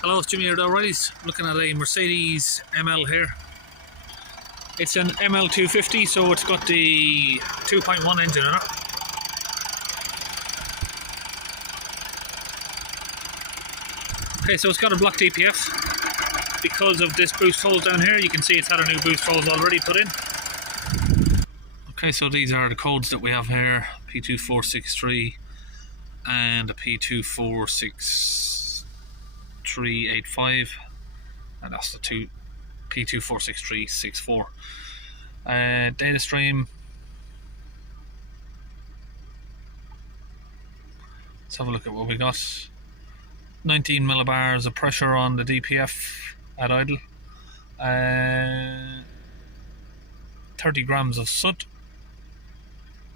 Hello, it's Jimmy here, O'Reilly's. Looking at a Mercedes ML here. It's an ML250, so it's got the 2.1 engine in it. Okay, so it's got a block DPF. Because of this boost hose down here, you can see it's had a new boost hose already put in. Okay, so these are the codes that we have here, P2463 and a P246385, and that's the P246364. Data stream. Let's have a look at what we got. 19 millibars of pressure on the DPF at idle. 30 grams of soot.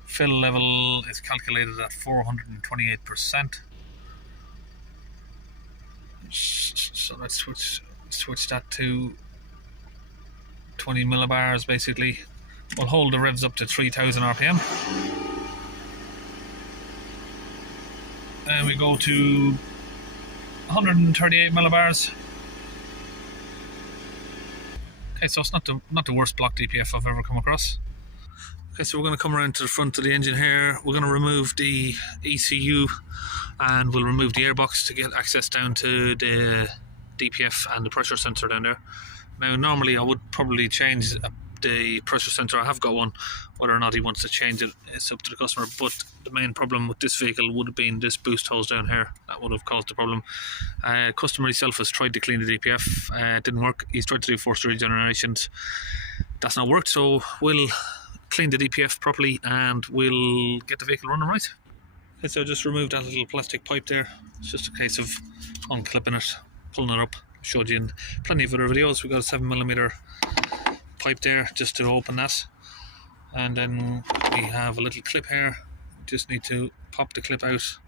Fill level is calculated at 428%. So let's switch that to 20 millibars basically. We'll hold the revs up to 3000 RPM. And we go to 138 millibars. Okay, so it's not the worst block DPF I've ever come across. Okay, so we're going to come around to the front of the engine here. We're going to remove the ECU and we'll remove the airbox to get access down to the DPF and the pressure sensor down there. Now normally I would probably change the pressure sensor. I have got one. Whether or not he wants to change it, it's up to the customer, but the main problem with this vehicle would have been this boost hose down here. That would have caused the problem. Customer himself has tried to clean the DPF. It didn't work. He's tried to do forced regenerations. That's not worked, so we'll clean the DPF properly and we'll get the vehicle running right. Okay, so I just removed that little plastic pipe there. It's just a case of unclipping it, pulling it up. Showed you in plenty of other videos. We've got a 7mm pipe there just to open that, and then we have a little clip here. We just need to pop the clip out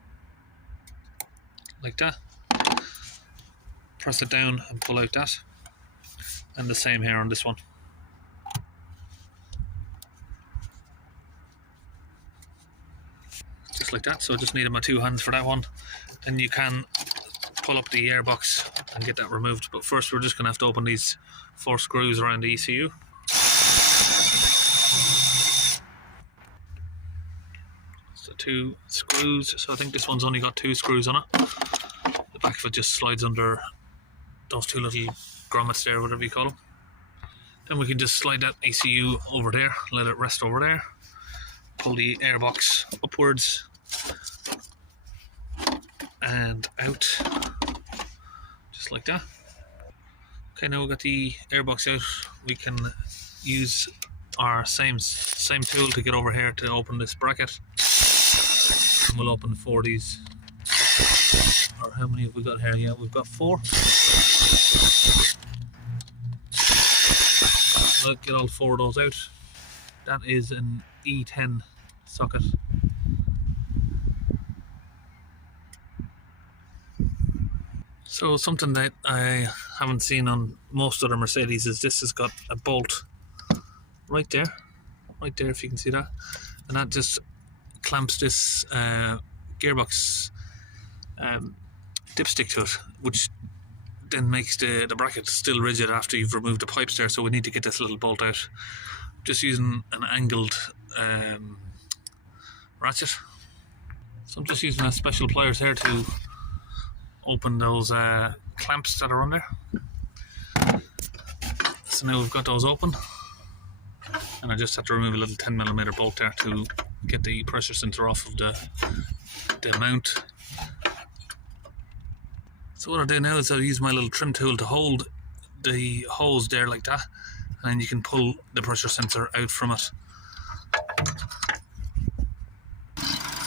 like that, press it down and pull out that, and the same here on this one. Just like that. So I just needed my two hands for that one, and you can pull up the airbox and get that removed, but first we're just going to have to open these 4 screws around the ECU. So 2 screws, so I think this one's only got 2 screws on it. The back of it just slides under those 2 little grommets there, whatever you call them. Then we can just slide that ECU over there, let it rest over there, pull the airbox upwards and out, just like that. Okay, now we've got the airbox out. We can use our same tool to get over here to open this bracket, and we'll open 4 of these. Or how many have we got here? Yeah, we've got 4. Let's get all 4 of those out. That is an E10 socket. So something that I haven't seen on most other Mercedes is this has got a bolt right there if you can see that, and that just clamps this gearbox dipstick to it, which then makes the bracket still rigid after you've removed the pipes there. So we need to get this little bolt out, just using an angled ratchet. So I'm just using a special pliers here to open those clamps that are on there. So now we've got those open, and I just have to remove a little 10mm bolt there to get the pressure sensor off of the mount. So what I do now is I'll use my little trim tool to hold the hose there like that, and then you can pull the pressure sensor out from it.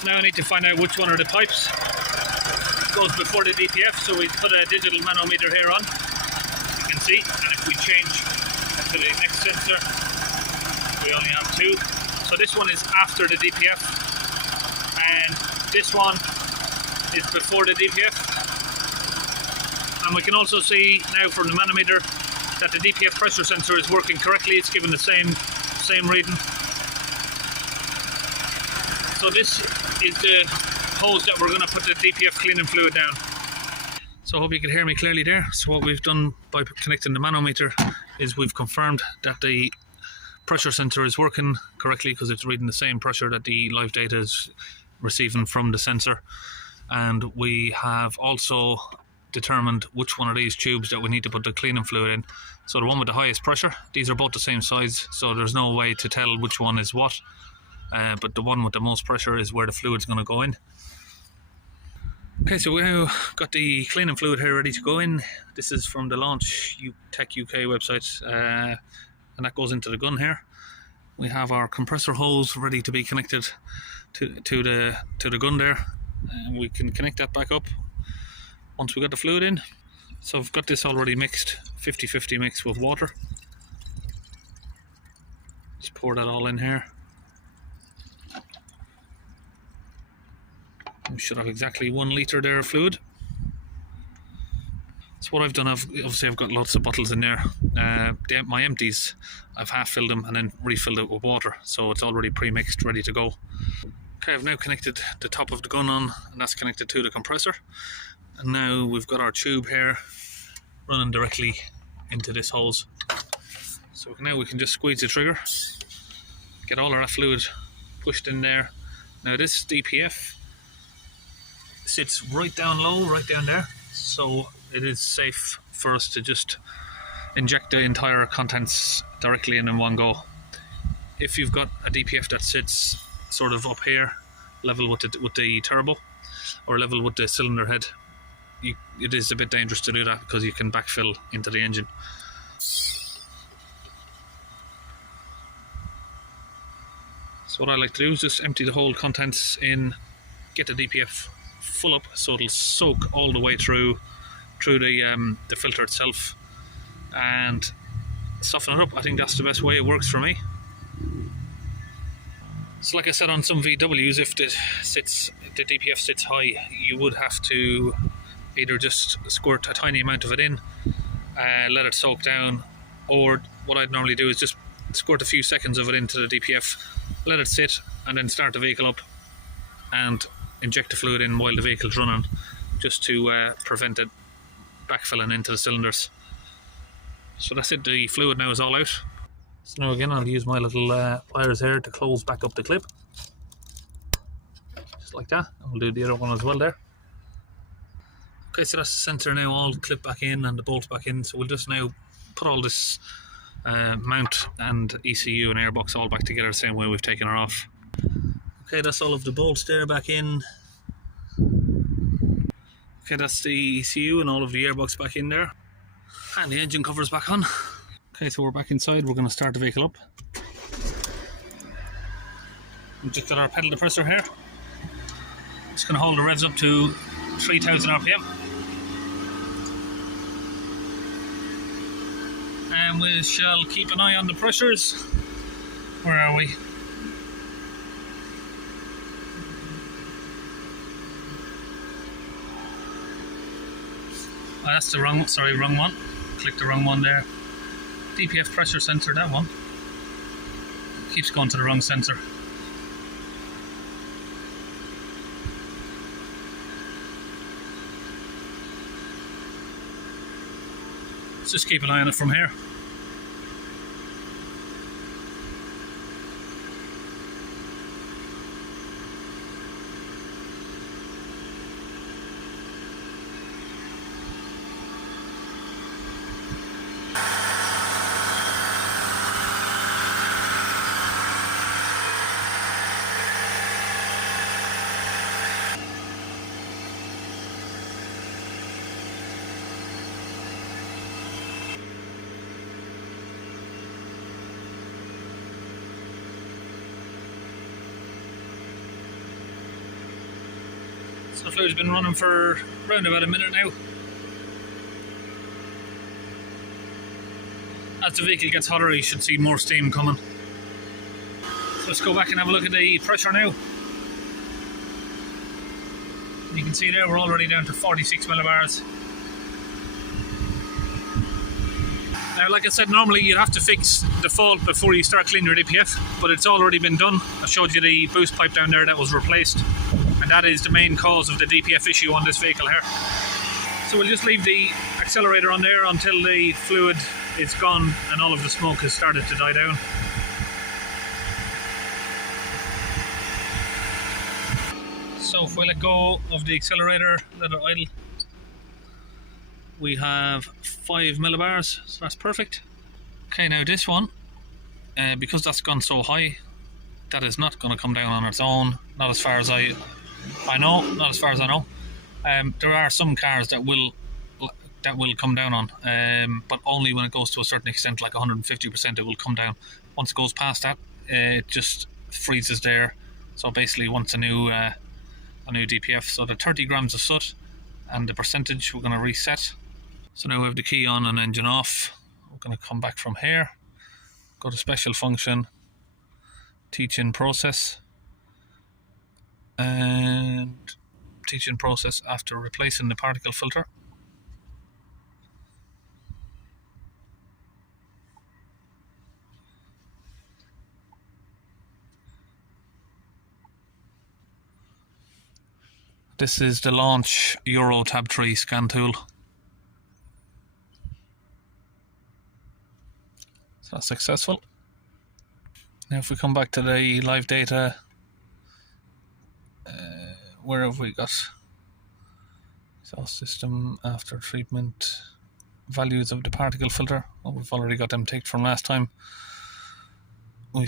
Now I need to find out which one of the pipes goes before the DPF, so we put a digital manometer here on, you can see, and if we change to the next sensor, we only have 2. So this one is after the DPF, and this one is before the DPF. And we can also see now from the manometer that the DPF pressure sensor is working correctly. It's given the same reading. So this is the hose that we're going to put the DPF cleaning fluid down. So I hope you can hear me clearly there. So what we've done by connecting the manometer is we've confirmed that the pressure sensor is working correctly, because it's reading the same pressure that the live data is receiving from the sensor. And we have also determined which one of these tubes that we need to put the cleaning fluid in. So the one with the highest pressure, these are both the same size, so there's no way to tell which one is what. But the one with the most pressure is where the fluid's going to go in. Okay, so we now got the cleaning fluid here ready to go in. This is from the Launch Tech UK website, and that goes into the gun here. We have our compressor hose ready to be connected to the gun there, and we can connect that back up once we got the fluid in. So I've got this already mixed, 50-50 mix with water. Just pour that all in here. We should have exactly 1 litre there of fluid. So what I've done, I've got lots of bottles in there. My empties, I've half filled them and then refilled it with water, so it's already pre-mixed, ready to go. Okay, I've now connected the top of the gun on, and that's connected to the compressor. And now we've got our tube here running directly into this hose. So now we can just squeeze the trigger, get all our fluid pushed in there. Now this DPF sits right down low, right down there, so it is safe for us to just inject the entire contents directly in one go. If you've got a DPF that sits sort of up here, level with the turbo, or level with the cylinder head, it is a bit dangerous to do that, because you can backfill into the engine. So what I like to do is just empty the whole contents in, get the DPF full up so it'll soak all the way through the filter itself, and soften it up. I think that's the best way. It works for me. So like I said, on some VWs, if the DPF sits high, you would have to either just squirt a tiny amount of it in, let it soak down, or what I'd normally do is just squirt a few seconds of it into the DPF, let it sit, and then start the vehicle up and inject the fluid in while the vehicle's running, just to prevent it backfilling into the cylinders. So that's it, the fluid now is all out. So now again, I'll use my little pliers here to close back up the clip, just like that. And we'll do the other one as well there. Okay, so that's the sensor now all clipped back in and the bolts back in. So we'll just now put all this mount and ECU and airbox all back together the same way we've taken her off. Okay, that's all of the bolts there back in. Okay, that's the ECU and all of the airbox back in there. And the engine cover's back on. Okay, so we're back inside. We're going to start the vehicle up. We've just got our pedal depressor here. Just going to hold the revs up to 3000 RPM. And we shall keep an eye on the pressures. Where are we? Oh, that's the wrong one. Click the wrong one there. DPF pressure sensor, that one. Keeps going to the wrong sensor. Let's just keep an eye on it from here. So the fluid's been running for around about a minute now. As the vehicle gets hotter, you should see more steam coming. So let's go back and have a look at the pressure now. You can see there we're already down to 46 millibars. Now, like I said, normally you'd have to fix the fault before you start cleaning your DPF, but it's already been done. I showed you the boost pipe down there that was replaced, and that is the main cause of the DPF issue on this vehicle here. So we'll just leave the accelerator on there until the fluid is gone and all of the smoke has started to die down. So if we let go of the accelerator, let it idle, we have 5 millibars, so that's perfect. Okay, now this one, because that's gone so high, that is not going to come down on its own, not as far as I know, not as far as I know. There are some cars that will come down on, but only when it goes to a certain extent, like 150% it will come down. Once it goes past that, it just freezes there. So basically wants a new DPF. So the 30 grams of soot and the percentage we're going to reset. So now we have the key on and engine off. We're going to come back from here, go to special function, teach-in process, and teach-in process after replacing the particle filter. This is the launch Euro Tab 3 scan tool. So that's successful. Now if we come back to the live data, where have we got exhaust system after treatment, values of the particle filter? Well, we've already got them ticked from last time. We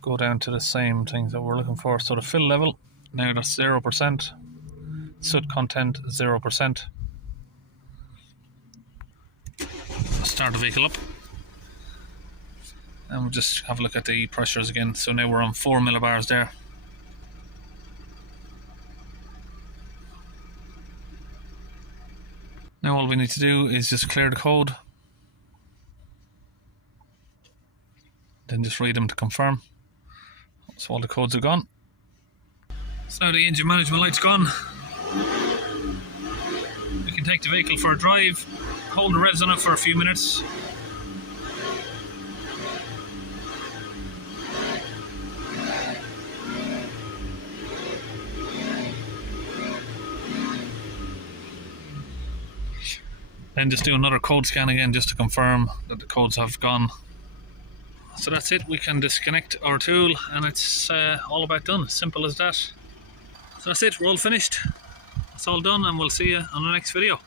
go down to the same things that we're looking for. So the fill level, now that's 0%. Soot content 0%. Start the vehicle up. And we'll just have a look at the pressures again. So now we're on 4 millibars there. Now all we need to do is just clear the code. Then just read them to confirm. So all the codes are gone. So now the engine management light's gone. We can take the vehicle for a drive, hold the revs on it for a few minutes. Then just do another code scan again just to confirm that the codes have gone. So that's it, we can disconnect our tool and it's all about done, simple as that. So that's it, we're all finished. It's all done and we'll see you on the next video.